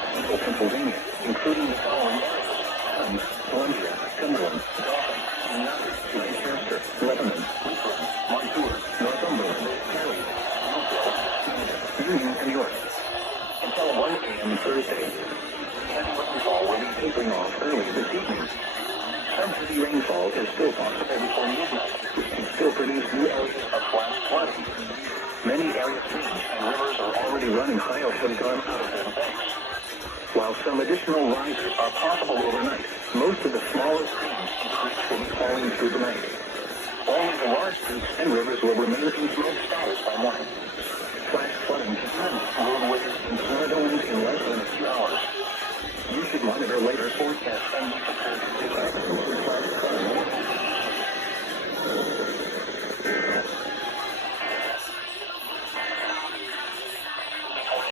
central Pennsylvania, including the following areas: Adams, Columbia, Cumberland, Dauphin, Lancaster, Lebanon, Lutheran, Montour, Northumberland, Cary, Northville, Union, and York. Until 1 a.m. Thursday, heavy rainfall will be tapering off early this evening. Some heavy rainfall is still possible before midnight, which can still produce new areas of flash flooding. Many area streams and rivers are already running high or have gone out of their banks. While some additional rises are possible overnight, most of the smaller streams and creeks will be falling through the night. Only the large creeks and rivers will remain in flood status by morning. Flash flooding can damage roadways and tornado winds in less than a few hours. You should monitor later forecasts and be prepared to take action.